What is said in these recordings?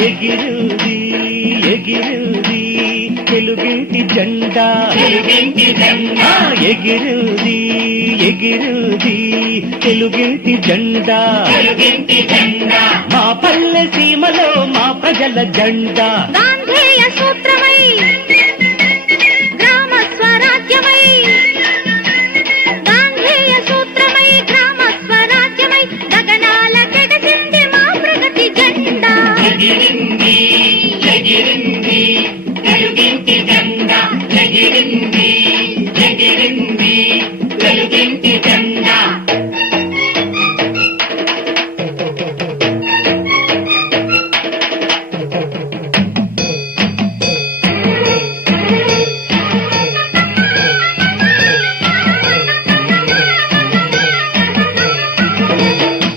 ఎగిరుది ఎగిరుది తెలుగింటి జెండా ఎగిరుది ఎగిరుది తెలుగింటి జెండా మా పల్లె సీమలో మా ప్రజల జెండా గాంధేయ సూత్రమై గ్రామ స్వరాజ్యమై గాంధేయ సూత్రమై గ్రామ స్వరాజ్యమై గగనాల కెగసింది మా ప్రగతి జెండా ఎగిరింది ఎగిరింది తెలుగింటి జెండా ఎగిరింది ఎగిరింది తెలుగింటి జెండా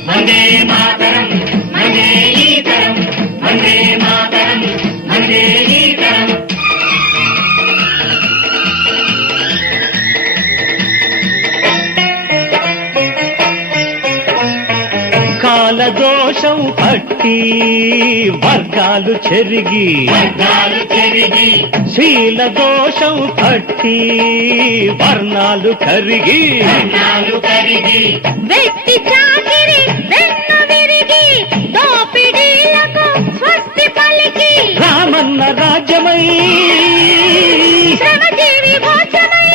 వందే మాతరం వందే ఈతరం వందే మాతరం వందే ఈతరం కాలదోషం పట్టి వర్గాలు చెరిగి వర్గాలు చెరిగి శీల దోషం పట్టి వర్ణాలు కరిగి వర్ణాలు కరిగి వెట్టి చాకిరి వెన్ను విరిగి దోపిడీలకు స్వస్తి పలికి రామన్న రాజ్యమై శ్రమజీవి భోజమై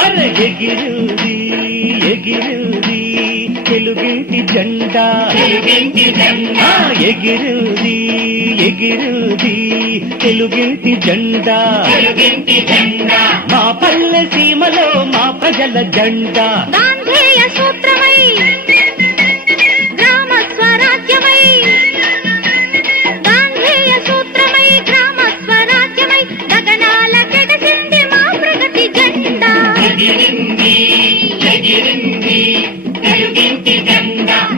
అర ఎగిరుది ఎగిరుది తెలుగింటి జెండా తెలుగింటి జెండా ఎగిరుది ఎగిరుది తెలుగింటి జెండా తెలుగింటి జెండా మా పల్లె సీమలో మా ప్రజల జెండా గాంధేయ సూత్రమై